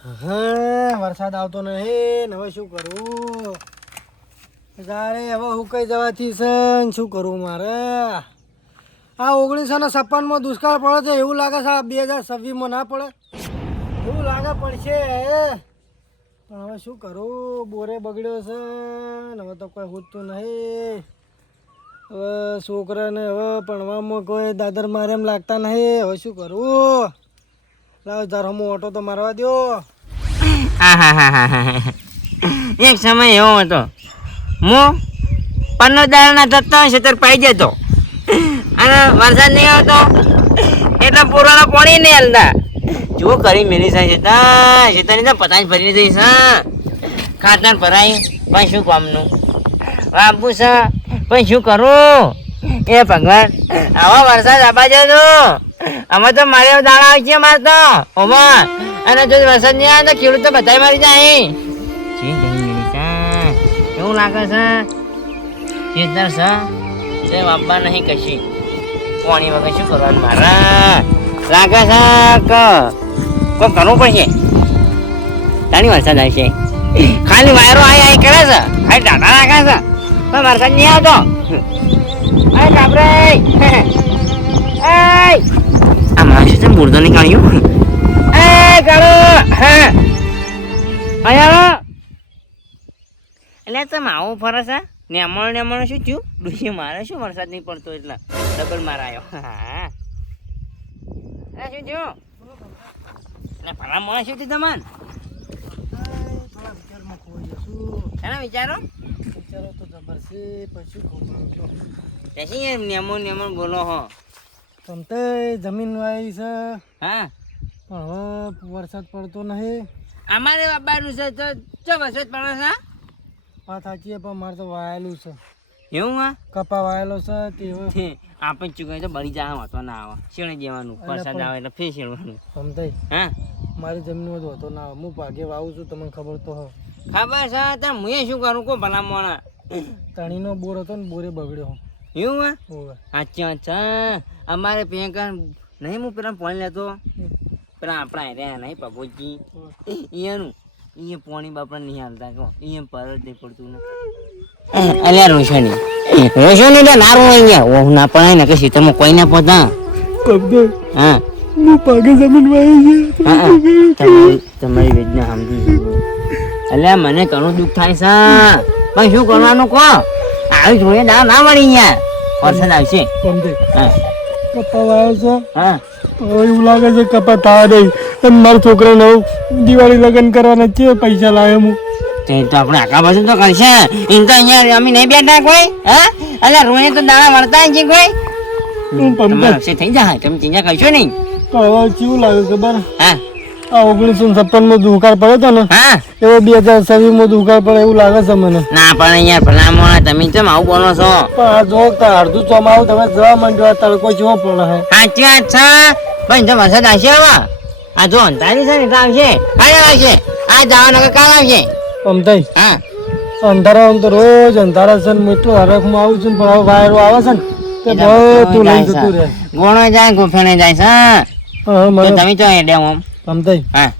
હા વરસાદ આવતો નહીં ને હવે શું કરું ગારે હવે હુકાઈ જવાથી છે ને શું કરું મારે આ 1956માં દુષ્કાળ પડે છે એવું લાગે છે 2026માં ના પડે એવું લાગે પડશે પણ હવે શું કરું બોરે બગડ્યો છે ને હવે તો કોઈ હોતું નહીં હવે છોકરાને હવે ભણવામાં કોઈ દાદર મારે એમ લાગતા નહીં હવે શું કરું લાવ જરા હું ઓટો તો મારવા દો એક સમય એવો હતો હું 15 દાડાના થતા ખેતર પાઈ જતો અને વરસાદ નહીં આવતો એટલે પૂરાના પાણી નહીં હલતા જો કરી મેલી છે ખેતરની તો પતાજ ભરી દઈશ ખાતર ભરાય પણ શું કામનું વાપવું છે પણ શું કરું એ ભગવાન આવા વરસાદ આપા જતો અમે તો મારે દાણા આવશે મારે તો ઓમાં અને જો વરસાદ નહીં આવે તો ખેડૂત તો બધા મારી જાય એવું લાગે છે ખેતર છે તે વાપવા નહીં કશી પાણી વગર શું કરવાનું મારા લાગે છે કે કોઈ કરવું પડશે તારી વરસાદ આવશે ખાલી વાયરો આઈ કરે છે ખાલી ડાટા રાખે છે પણ વરસાદ નહીં આવતો અરે કાપરે આ માણસ છે બુરદો નહીં કાઢ્યું એ કાળો અહીંયા એટલે તમે આવું ફરે છે નેમણ શું થયું ડુસી મારે શું વરસાદ નહીં પડતો એટલે ડબલ મારાયો હા શું થયું એટલે ભલા મળે શું થયું તમને થોડા વિચારમાં ખોઈ જશું એના વિચારો તો જબર છે પછી ખોટો પછી નેમણ બોલો હો તમ તે જમીન વાવી છે હા પણ હવે વરસાદ પડતો નહીં અમારે બાબાનું છે તો ચો વરસાદ પડે છે વાત સાચી પણ મારે તો વાયેલું છે એવું હા કપા વાયેલો છે તે આપણે ચૂકાય તો બળી જાય વાતો ના આવે શેણે જવાનું વરસાદ આવે એટલે ફેર શેણવાનું સમજાય હા મારી જમીનમાં જ હોતો ના આવે હું ભાગે વાવું છું તમને ખબર તો હો ખબર છે તો હું શું કરું કો ભલા મોણા તણીનો બોર હતો ને બોરે બગડ્યો એવું હા હોવે અચ્છા અચ્છા અમારે પેંકા નહીં હું પેલા પાણી લેતો પેલા આપણા રહ્યા નહીં પપોજી અહીંયાનું અહીંયા પાણી બાપડા નહીં હાલતા કહો અહીંયા પર જ નહીં પડતું ને અલ્યા રોશની તો નારું અહીંયા ઓહ ના પડાય ને કે સીતામાં કોઈ ના પોતા હા હું ભાગે જમીન વાવી છે તમારી વેદના સમજી અલ્યા મને ઘણું દુઃખ થાય છે પણ શું કરવાનું કહો આવી જોઈએ ના ના મળી યાર વરસાદ આવશે સમજે હા કપા વાવ્યો છે હા હવે એવું લાગે છે કપા થવા દઈ અને મારા છોકરાને દિવાળી લગ્ન કરવાના છે પૈસા લાવે હું તે તો આપણે આખા બાજુ તો કરશે એમ તો અહીંયા અમે નહીં બેઠા કોઈ હા અલ્યા રોએ તો દાણા મળતા છે કોઈ હું પંદર થઈ જાય તમે ચિંતા કરશો નહીં તો હવે કેવું લાગે ખબર હા આ 1956માં દુકાળ પડ્યો હતો ને હા એવો 2026માં દુકાળ પડે એવું લાગે છે મને ના પણ યાર ભલા મોણા તમે કેમ આવું બોલો છો પણ આ જો અડધું ચોમાવું તમે જવા માંડ્યો આ તડકો જેવો પડે હે સાચી વાત છે પણ જો વરસાદ આવશે હવે આ જો અંધારી છે ને એટલે આવશે હા આવશે આ જવાના કાલ આવશે સમજાય હા અંધારા તો રોજ અંધારા છે ને એટલું હરખમાં આવું છું પણ હવે વાયરો આવે છે ને તે બધું લઈ જતું રહે ગોણો જાય ગોફેણે જાય છે હા તો મને તમે ચો હેડે આમ સમજાય હા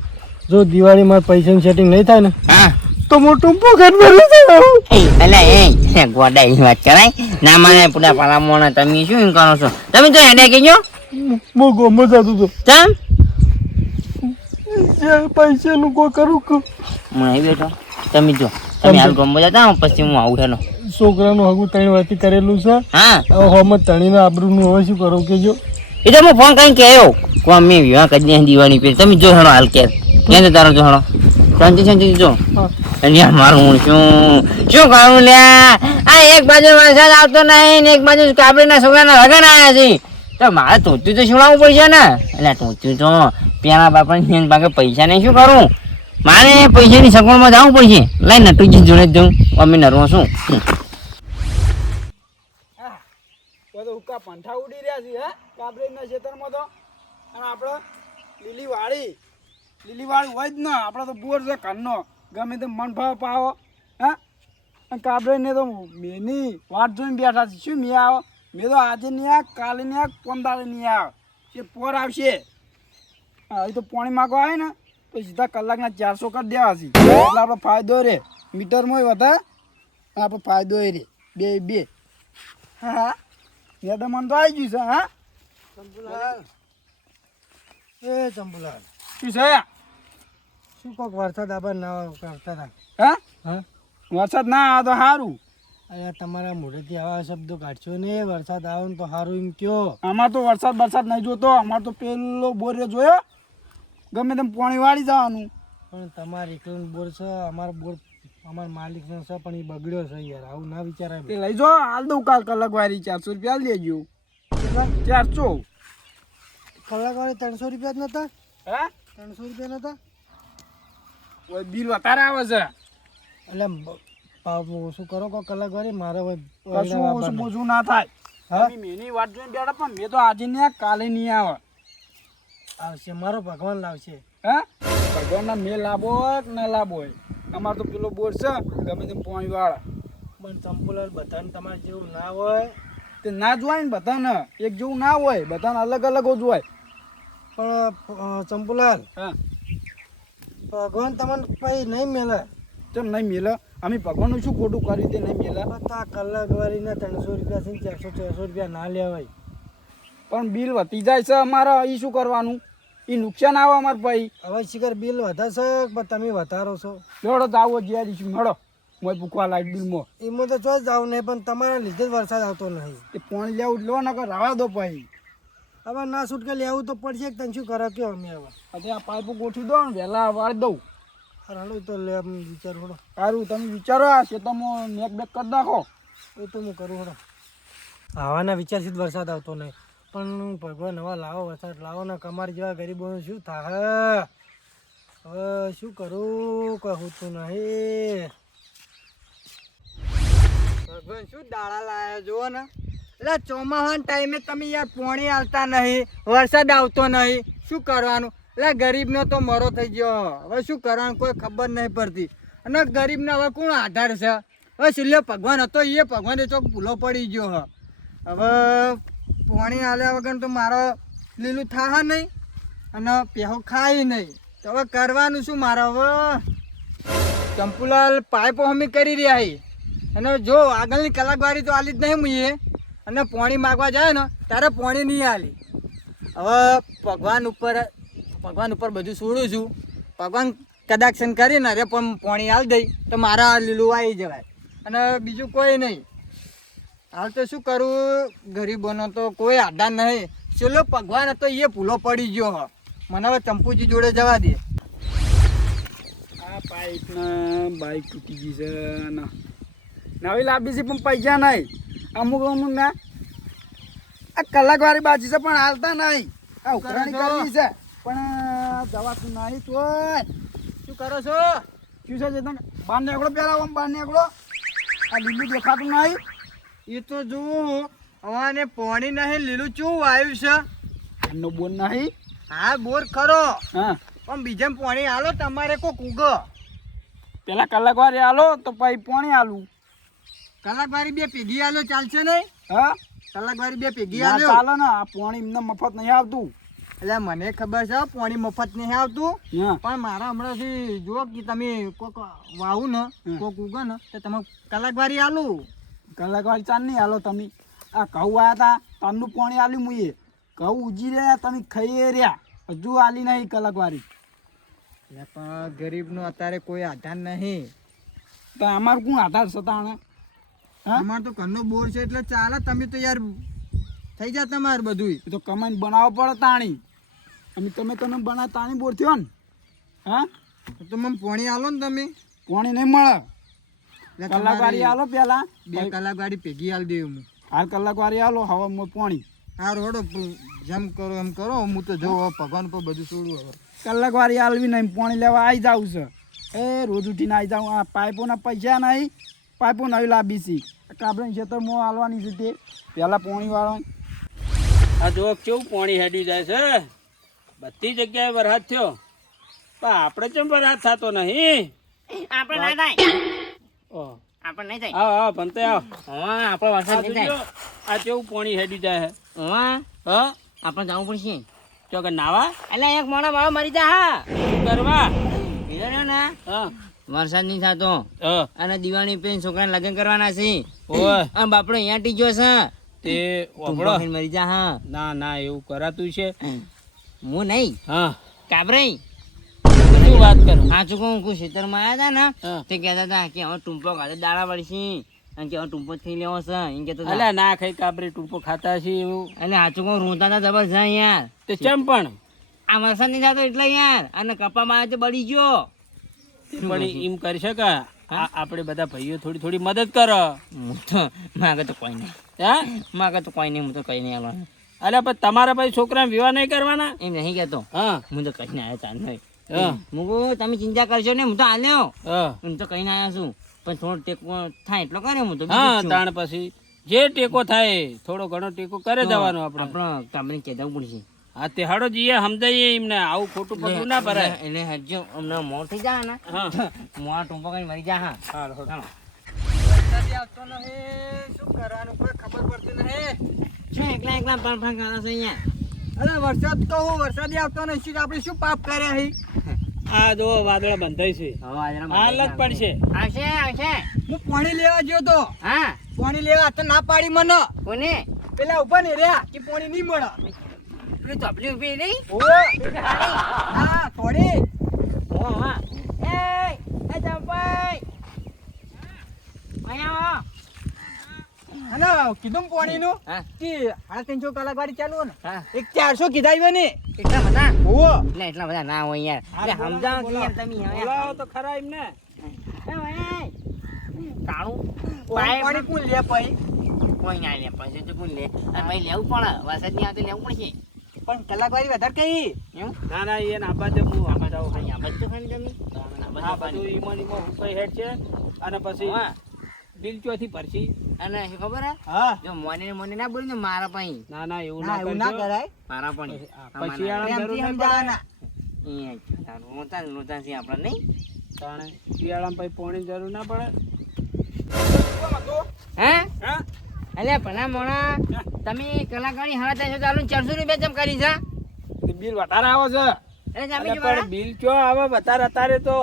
જો દિવાળીમાં પૈસાનું સેટિંગ નહીં થાય ને હા તો મોટું પોકેટ ભરી જાય એટલે એ ગોડા એવી વાત કરાય ના મને પૂરા પાલા મોણા તમે શું એમ કરો છો તમે તો હેડે કહેજો હું ગોમો જતું હતો ચમ પૈસાનું કોઈ કરું કે હું અહીં બેઠો તમે જો તમે હાલ ગમો જતા પછી હું આવું ઠેલો છોકરાનું હગું ત્રણ વાતી કરેલું છે હા હવે હોમત તણીને આબરૂનું હવે શું કરું કે જો એ તો હું ફોન કરીને કહ્યો કોમ મેં વિવાહ કરી દે દિવાળી પે તમે જો હેડો હાલ કે ક્યાં તારો જો હેડો શાંતિ જો અહીંયા મારું હું શું કરું લ્યા આ એક બાજુ વરસાદ આવતો નહીં ને એક બાજુ કાબરીના છોકરાના લગન આવ્યા છે તો મારે ધોતું તો છોડાવવું પડશે ને એટલે ધોતું તો પેલા બાપાની ભાગે પૈસા નહીં શું કરું મારે પૈસાની સગવડમાં જવું પડશે લઈ નટુજી જોડે જ જવું અમે નરવો છું બધો ઉકા પંઠા ઉડી રહ્યા છે હે કાબરેજના ખેતરમાં તો અને આપણે લીલી વાળી હોય જ ને આપણે તો બોર છે ઘરનો ગમે તે મન ભાવ પાવો હા અને કાબરેજને તો મેની વાટ જોઈને બેઠા છે શું મેં આવો મેં તો આજે નહીં આવ કાલે નહીં આવ પંદાળે નહીં આવ એ પોર આવશે હા એ તો પાણી માગવા આવે ને તો સીધા કલાકના 400 કરી દેવા છે એટલે આપણો ફાયદો રે મીટરમાં વધે આપણો ફાયદો રે બે હા હા મેડમ તો આવી ગયું છે હા ચંપુલાલ એ ચંપુલાલ શું છે શું કોક વરસાદ આબર ના કરતા હતા હા હા વરસાદ ના આવે તો સારું અરે તમારા મોઢેથી આવા શબ્દો કાઢશો ને વરસાદ આવે ને તો સારું એમ કયો અમાર તો વરસાદ નહીં જોતો અમાર તો પેલો બોર જોયો ગમે તેમ પાણી વાળી જવાનું પણ તમારે એકલું બોર છે અમારો બોર અમારા માલિકનો છે પણ એ બગડ્યો છે યાર આવું ના વિચારાય તે લઈ જો હાલ દઉં કાલ કલાક વાળી 400 રૂપિયા હાલ દેજો 400 કલાક વાળે 300 રૂપિયા જ નતા હા 300 રૂપિયા નતા ઓય બિલ વધારે આવે છે એટલે શું કરો કો કલાક વાળી મારે કશું ઓછું મોછું ના થાય હા તમે મેની વાત જોઈને બેઠા પણ મેં તો આજે નહીં આવે, કાલે નહીં આવે આવશે મારો ભગવાન લાવશે હા ભગવાનના મેં લાભો હોય કે ના લાભો હોય અમારે તો પેલો બોર છે ગમે તેમ પાણી વાળા પણ ચંપુલાલ બધાને તમારે જેવું ના હોય તે ના જ હોય ને બધાને એક જેવું ના હોય બધાને અલગ અલગ જ હોય પણ ચંપુલાલ હા ભગવાન તમને પછી નહીં મેલે ચમ નહીં મેલે અમે ભગવાનનું શું ખોટું કર્યું તે નહીં મેલે આ કલાક વાળીના 300 રૂપિયા છે 400 રૂપિયા ના લેવાય પણ બિલ વધી જાય છે અમારે એ શું કરવાનું એ નુકસાન આવે અમારે ભાઈ હવે શિખર બિલ વધારશે પણ તમે વધારો છો જોડો તો આવો જ્યાં દઈશું મળો મોય ભૂખવા લાઈટ બિલમાં એમાં તો જો જ આવું નહીં પણ તમારા લીધે જ વરસાદ આવતો નહીં એ પાણી લેવું લો નકર રવા દો ભાઈ હવે ના છૂટકે લેવું તો પડશે કે તને શું કરે કયો અમે હવે અત્યારે આ પાઇપો ગોઠવી દો ને વહેલા વાળી દઉં હાલો તો લે એમ વિચારું હડો સારું તમે વિચારો આ ખેતરમાં નેક બેક કરી નાખો એ તો હું કરું હડો આવાના વિચારથી જ વરસાદ આવતો નહીં પણ ભગવાન હવા લાવો વરસાદ લાવો ને અમારી જેવા ગરીબોનું શું થાય હવે શું કરું કહું તું નહીં ભગવાન શું દાડા લાયા જુઓ ને એટલે ચોમાસાના ટાઈમે તમે યાર પોણી આવતા નહીં વરસાદ આવતો નહીં શું કરવાનું એટલે ગરીબનો તો મરો થઈ ગયો હવે શું કરવાનું કોઈ ખબર નહીં પડતી અને ગરીબનો હવે કોણ આધાર છે હવે છેલ્લે ભગવાન હતો એ ભગવાન ચોક ભૂલો પડી ગયો હવે પોણી આલ્યા વગર તો મારો લીલું થાહે નહીં અને પેહો ખાય નહીં તો હવે કરવાનું શું મારે હવે ચંપુલાલ પાઇપો અમે કરી રહ્યા છીએ અને જો આગળની કલાકવારી તો આલી જ નહીં મુઈએ અને પોણી માગવા જાય ને ત્યારે પોણી નહીં આલી હવે ભગવાન ઉપર બધું છોડું છું ભગવાન કદાક્ષન કરીને અરે પણ પોણી આલી દઈ તો મારા લીલું આવી જવાય અને બીજું કોઈ નહીં હાલ તો શું કરું ગરીબોનો તો કોઈ આધાર નહીં ચલો ભગવાન હતો એ ભૂલો પડી ગયો હ મને હવે ચંપુજી જોડે જવા દે આ પાઇપ ને બાઈક તૂટી ગઈ છે ને નવી લાવી છે પણ પૈસા નહીં અમુક ના આ કલાકવાળી બાજી છે પણ હાલતા નહીં આ ઉઘરાણી કરવી છે પણ જવાતું નહીં તોય શું કરો છો શું છે ચેતન બહાર નીકળો પેલા આમ બહાર નીકળો આ લીલું દેખાતું નહીં એ તો જુઓ હવે પોણી નહીં લીલું ચું આવ્યું છે આનો બોલ નહીં હા બોર ખરો હા પણ બીજા પોણી હાલો તમારે કોક ઉગો પેલા કલાકવાળી હાલો તો પછી પાણી હાલું કલાકવારી બે ભેગી આલો ચાલશે નહીં હા કલાકવારી બે ભેગી ના આલો ચાલે ને આ પાણી એમને મફત નહીં આવતું એટલે મને ખબર છે પોણી મફત નહીં આવતું હા પણ મારા હમણાંથી જુઓ કે તમે કોક વાવું ને કોક ઉગો ને તો તમે કલાકવારી આલું કલાકવાળી ચાલ નહીં હાલો તમે આ ઘઉં આવ્યા હતા તામનું પાણી આલ્યું મુએ ઘઉં ઉજી રહ્યા તમે ખાઈ રહ્યા હજુ આલી નહીં કલાકવાળી એટલે પણ ગરીબનો અત્યારે કોઈ આધાર નહીં તો અમારું કોણ આધાર સતાણે હા અમારે તો ઘરનો બોર છે એટલે ચાલે તમે તો યાર થઈ જાય તમારે બધું એ તો કમાઈને બનાવવો પડે તાણી અને તમે બનાવ તાણી બોર થયો ને હા તો મને પોણી આલો ને તમે પાણી નહીં મળે એટલે કલાકવાળી હાલો પેલા 2 કલાક ગાડી ભેગી આલ દેવું હું હાલ કલાકવાળી હાલો હવામાં પાણી હા રોડો જેમ કરો એમ કરો હું તો જો ભગવાન પર બધું છોડું હવે કલાકવાળી હાલવી નહીં પાણી લેવા આવી જાવ છે એ રોજ ઉઠીને આવી જાઉં આ પાઇપોના પૈસા નહીં પાઇપો નવી લાવી છે કાબરાની ખેતરમાં હાલવાની છે તે પહેલાં પાણી વાળવાની આ જો કેવું પાણી હેડી જાય છે બધી જગ્યાએ વરસાદ થયો પણ આપણે કેમ વરસાદ થતો નહીં આપણે ના થાય ઓહ આપણે નહીં થાય આવ આવ ભણતે આવ હા આપણે વરસાદ આ નહીં થાય જોજો, આ કેવું પાણી હેડી જાય છે હા હા આપણે જવું પડશે ચોકન નાવા એટલે એક મોણા મારો મરી જા હા શું કરવા હીરો ને હા વરસાદ નહીં થતો હા અને દિવાળી પેન છોકરાને લગ્ન કરવાના છે ઓય અને બાપડો અહીંયા ટીક્યો છે તે તું વપડો પકડીને મરી જા હા ના ના એવું કરાતું છે હું નહીં હા કાબરાઈ શું વાત કરું આ ચૂકું હું ખેતરમાં આવ્યા હતા ને હા. તે કહેતા હતા કે હવે ટૂંપો ખાતે દાડા વળશી અને કે હવે ટૂંપો જ ખાઈ લેવો છે એમ કહેતો હતા. અલ્યા ના ખાઈ કાબરી ટૂંપો ખાતા છે એવું એટલે આ ચૂકું રોતા હતા જબરજસ્ત યાર તે ચમ પણ આ વરસાદ નહીં થતો એટલે યાર અને કપામાં તો બળી ગયો પણ એમ કરી શકે આપણે બધા ભાઈઓ થોડી થોડી મદદ કરો હું તો માગે તો કોઈ નહીં હા માગે તો કોઈ નહીં હું તો કઈ નહીં આવવાનું અલ્યા પણ તમારા ભાઈ છોકરાને વિવાહ નહીં કરવાના એમ નહીં કહેતો હા હું તો કહીને આવ્યો ચાલ નહીં હા હું કહું તમે ચિંતા કરશો ને હું તો હાલ્યો હા હું તો કહીને આવ્યો છું પણ થોડો ટેકો થાય એટલો કરે હું તો હા તાણ પછી જે ટેકો થાય થોડો ઘણો ટેકો કરે જવાનો આપણે આપણો તમને કહેવું પડશે હા તે હાડો જઈએ સમજાઈએ એમને આવું ખોટું પગલું ના ભરાય એટલે હજુ અમને મોર થઈ જાય ને હા મોર ટૂંપો કઈ મરી જાય હા હાલો, હાલો. ચાલો. આવતો નહીં શું કરવાનું કોઈ ખબર પડતી નહીં શું એકલા એકલા પણ પણ કરો છો અહીંયા અરે વરસાદ તો હું વરસાદ આવતો નથી આપણે શું પાપ કર્યા હી આ જો વાદળા બંધાય છે હવે આજના હાલ જ પડશે આવશે આવશે હું પાણી લેવા ગયો તો હા પાણી લેવા તો ના પાડી મને કોને પેલા ઉભા ને રહ્યા કે પાણી નહીં મળે પેલી ચોપલી ઉભી રહી હા થોડી ઓ હા એ ચંપાઈ અહીંયા અને કીધું પાણીનું હા કે 350 કલાક વાળી ચાલુ ને હા એક 400 કીધા આવ્યો ને એટલા બધા ઓહો એટલે એટલા બધા ના હોય યાર એટલે સમજાવો કે યાર તમે હવે બોલાવો તો ખરા એમને કાળું પાણી કોણ લે પછી કોઈ ના લે પછી તો કોણ લે અને પછી લેવું પડે વરસાદ નહીં આવતો લેવું પડશે પણ કલાક વાળી વધારે કઈ એવું ના ના એને આબા દે હું આબા જાઉં અહીંયા બધું ખાલી તમે આ બધું ઈમન ઈમન હુકાઈ હેડ છે અને પછી હા. બિલ ચોથી ભરશી અને શું ખબર હે હા જો મોને ના બોલી ને મારા પાસે ના ના એવું ના ના એવું ના કરજો કરાય મારા પણ પછી આળા જરૂર પ્રેમથી ના સમજાવવાના. રોતા છે આપણે નહીં તાણે શિયાળામાં પછી પોણી જરૂર ના પડે હે હા અલે ભલા મોણા તમે કલાકારી હાડા 300 ચાલુ 400 રૂપિયા જમ કરી છે તે બિલ વધારે આવે છે એટલે તમે અરે જો પણ બિલ ચો આવે વધારે અત્યારે તો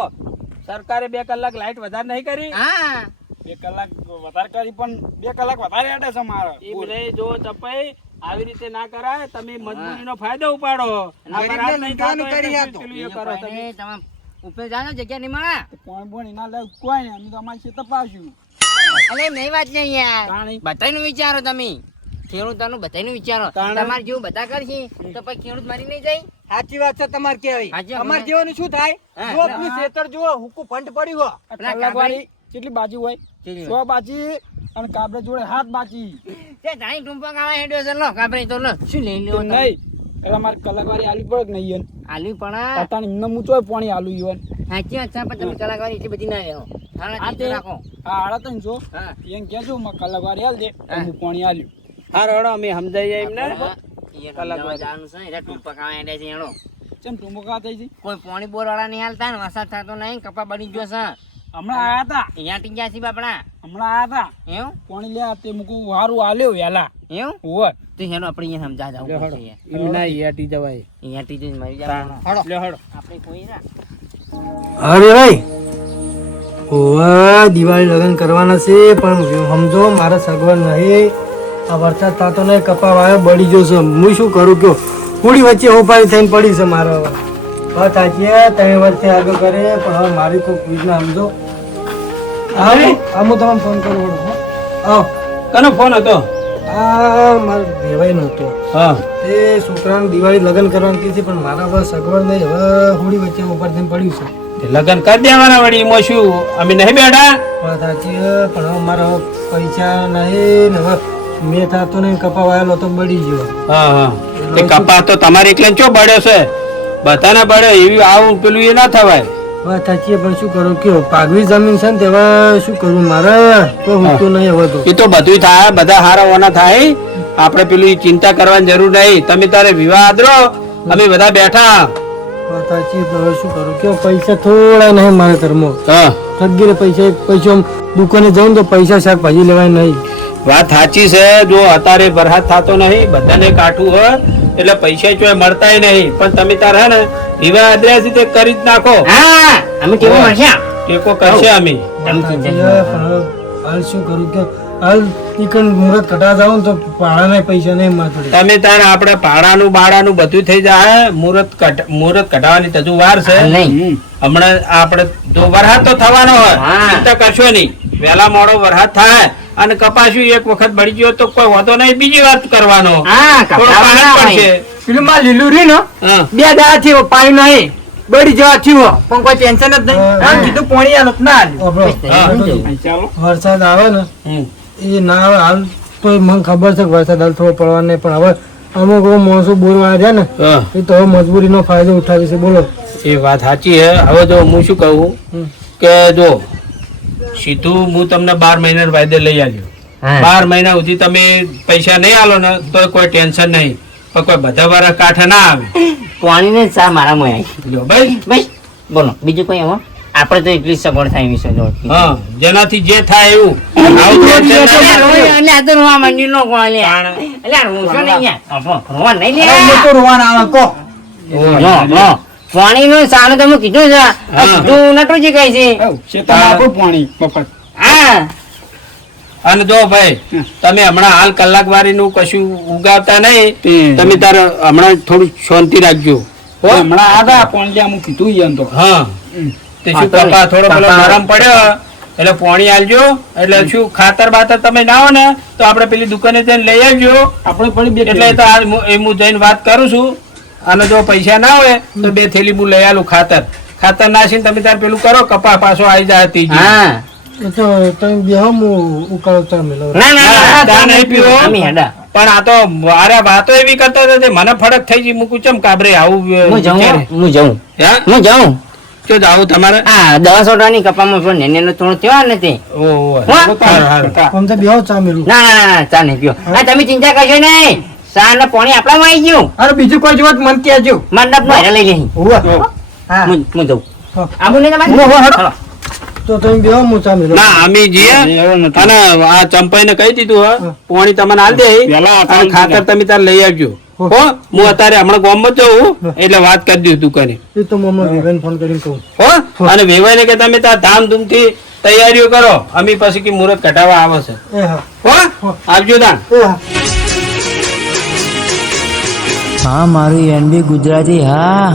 સરકારે 2 કલાક લાઈટ વધારે નહીં કરી હા 2 કલાક વધારે કરી પણ 2 કલાક વધારે હેડે છે મારે એમ નહીં જો તપાઈ આવી રીતે ના કરાય તમે મજબૂરીનો ફાયદો ઉપાડો આ ગરીબને બરાબર નહીં થતો લૂંટવાનું કરી એટલે આતો. પેલું એ કરો તમે તમે ઉપર જાનો જગ્યા નહીં મળે પોણી બોણી ના લે કોઈ નહીં અમે તો અમારી છે તપાસ્યું અલે નહીં વાત નહીં યાર તાણી. બધાનું વિચારો તમે ખેડૂતોનું બધાનું વિચારો તાણે. તમારે જેવું બધા કરશે તો પછી ખેડૂત મારી નહીં જાય સાચી વાત છે તમારે કેવી સાચી વાત. અમારે જેવાનું શું થાય હા. જો આપણું ખેતર જુઓ હુકુ ફંડ પડ્યું હો આ પેલા કલાક વાળી કેટલી બાજી હોય કેટલી 100 બાજી અને કાબરા જોડે 7 બાજી તે જાણી ટૂંપો ખાવા હેડ્યો છે લો કાપરે તો લો શું લઈ લ્યો તેમ નહીં એટલે મારે કલાક વાળી આલવી પડે કે નહીં આલુ પણ પતા એમને મૂચો પાણી આલુ ઈવન સાચી વાત છે પણ તમે કલાકારી એટલી બધી ના લેવો હાલા આ ચીજો તે રાખો આ આડા તને જો હા એમ કહેજો માં કલાક વાળી આલ દે તો હું પાણી આલ્યું હા રડો અમે સમજાઈએ એમને એ કલાક જવાનું છે એટલે ટૂંપા ખાવા હેડે છે એનો ચમ ટુંબો કા થઈ છે કોઈ પાણી બોર વાળા નહીં હાલતા ને વરસાદ થતો નહીં કપા બની ગયો છે હમણાં આયા હતા અહીંયા ટીંગ્યા છે બાપડા હમણાં આયા હતા એવું પાણી લે તે મૂકું હારું આલ્યો વેલા એવું હોવે તો હેનો આપણે અહીંયા સમજા જવું લ્યો પડશે યાર. એમ ના યાટી જવાય અહીંયા ટીચર મરી જવાનું લ્યો હડો આપણે કોઈ ના અરે ભાઈ ઓવા દિવાળી લગ્ન કરવાના છે પણ સમજો મારે સગવડ નહીં આ વરસાદ થતો નહીં કપા વાયો બળી ગયો છે હું શું કરું કયો પૂરી વચ્ચે ઉપાડી થઈને પડી છે મારે હવે વાત સાચી 3 વર્ષથી આગળ કરે પણ હવે મારી કોઈ પૂજના સમજો હા હું તમને ફોન કરું વળું, હો. આવો કનો ફોન હતો આ મારો દેવાઈ નહોતો હા તે છોકરાને દિવાળી લગ્ન કરવાનું કીધી પણ મારા હવે સગવડ નહીં હવે હોળી વચ્ચે ઉપર થઈને પડ્યું છે તે લગન કરી દેવાના વળી એમાં શું અમે નહીં બેઠા વાત સાચી છે, પણ હવે મારા હવે પૈસા નહીં ને હવે મેં થતો નહીં કપા વાયેલો તો બળી ગયો હા હા તે કપા તો તમારે એકલા ચો બળ્યો છે બધાને બળ્યો એવી આવું પેલું એ ના થવાય વાત સાચી છે, પણ શું કરું કયો પાગવી જમીન છે ને તેવા શું કરવું મારે તો હું નહીં હવે તો એ તો બધું થાય બધા હારા ઓના થાય આપણે પેલી ચિંતા કરવાની જરૂર નહીં તમે તારે વિવાહ આદરો અમે બધા બેઠા વાત સાચી છે, પણ હવે શું કરું કયો પૈસા થોડા નહીં મારા ઘરમાં હા સદગીરે પૈસા પૈસા આમ દુકાને જાઉં તો પૈસા શાકભાજી લેવાય નહીં વાત સાચી છે જો અત્યારે વરસાદ થતો નહીં બધાને કાઠું હોય એટલે પૈસા ચોય મળતાય નહીં, પણ તમે તાર હે ને વિવાહ આદ્રાસી તે કરી જ નાખો. હા અમે કેવું મળશે ટેકો કરશે અમે. તમે ચિંતા પણ હાલ શું કરું કે હાલ ઈકણ મુહૂર્ત કટા જાવ ને તો ભાડાના પૈસા નહીં મળતું. તમે તાર આપણે ભાડાનું બાડાનું બધું થઈ જાય. મુહૂર્ત કઢાવવાની તો હજુ વાર છે. નહીં હમણાં આપણે જો વરસાદ તો થવાનો હોય, હા. ચિંતા કરશો નહીં. વહેલા મોડો વરસાદ થાય અને કપાસ્યું એક વખત બળી ગયો તો કોઈ વાંધો નહીં, બીજી વાત કરવાનો. હા થોડો કપડાં પાણી બનાવાય. પડશે. પેલું માં લીલું રહ્યું ને હા. 2 દાડા થયો પાણી નહીં બળી જવા થયું પણ કોઈ ટેન્શન જ નહીં. હા. આમ કીધું પાણી આલું ના આલ્યું. આપણો હા. ચાલો વરસાદ આવે ને હમ. એ ના આવે હાલ તો મને ખબર છે કે વરસાદ હાલ થોડો પડવાનો નહીં, પણ હવે અમુક માણસો બોરવાળા છે ને હા. એ તો હવે મજબૂરીનો ફાયદો ઉઠાવે છે. બોલો. એ વાત સાચી છે. હવે જો હું શું કહું કે જો સીધું હું તમને 12 મહિના વાયદે લઈ આવ્યો. હા. 12 મહિના સુધી તમે પૈસા નહીં આલો ને તો કોઈ ટેન્શન નહીં, પણ કોઈ બધા વાળા કાંઠે ના આવે. પાણીને જ ચા મારા મોય જો ભાઈ. બસ બોલો બીજું કોઈ એમાં આપણે તો એટલી સગવડ થાય એવી સગવડ હા, જેનાથી જે થાય એવું. આવું ટેન્શન ના લેવું. એટલે આ તો રોવા મંડી નો કોણ લે તાણ. એટલે રોશો નહીં યાર રોવા નહીં લે હવે મોટો રોવાના આવે કહો. નો નો પાણી નું સારું તમે કીધું છે આ કીધું નટુજી કહે છે શેતામાં આપણું પાણી મફત. હા અને જો ભાઈ તમે હમણાં હાલ કલાક વારીનું કશું ઉગાવતા નહીં. તે- તમે તાર હમણાં થોડું શાંતિ રાખજો. હો? હમણાં આગા પાણી હું કીધું ઈ એમ તો. હા. તે શું કપા થોડો પેલો નરમ પડ્યો એટલે પાણી આલજો. એટલે શું ખાતર બાતર તમે ના હો ને તો આપણે પેલી દુકાને જઈને લઈ આવજો. આપણે પણ બે એટલે તો આ હું જઈને વાત કરું છું. અને જો પૈસા ના હોય તો 2 થેલી હું લઈ આલું ખાતર નાખીને તમે તાર પેલું કરો, કપા પાછો આવી જાય ત્રીજી. હા એ તો તમે બેહો હું ઉકાળો ચા મેલો. ના ના ના ચા નહીં પીવો. અમે હેડા પણ આ તો અરે વાતો એવી કરતા હતા તે મને ફરક થઈ ગઈ. મૂકું ચમ કાબરે આવું હું જાઉં વિચારે. હું જાઉં હા? હું જાઉં જો જાવું તમારે. હા 10 સોટાની કપામાં પણ નેનો થોડો થયો ને તે ઓહો. હા? હારું, હારું. આમ તો બેહો ચા મેલું. ના ના ના ચા નહીં પીવો હા તમે ચિંતા કરશો નહીં ચા ને પાણી આપણામાં આવી ગયું અરે બીજું કોઈ જોત મન કહેજો. મંડપ નો હેરા લઈ લઈ ઉવા. હા હું જાઉં હા. આબુ નહીં તમારે હાલો. તો તમે બેહો હું ચા મેલો. ના અમે જઈએ અને આ ચંપાઈને કહી દીધું હે પોણી તમને આલ દે અને ખાતર તમે તાર લઈ આવજો. હો હું અત્યારે હમણાં ગામમાં જ જાઉં એટલે વાત કરી દઉં દુકાને. એ તો હું હમણાં વિવેકને ફોન કરીને કહું. હો અને વેવાઈને કે તમે તાર ધામધૂમથી તૈયારીઓ કરો. અમે પછી કે મુહૂર્ત કઢાવવા આવે છે. એ હા. હો આવજો તાન. એ હા. હા મારું એનબી ગુજરાતી હા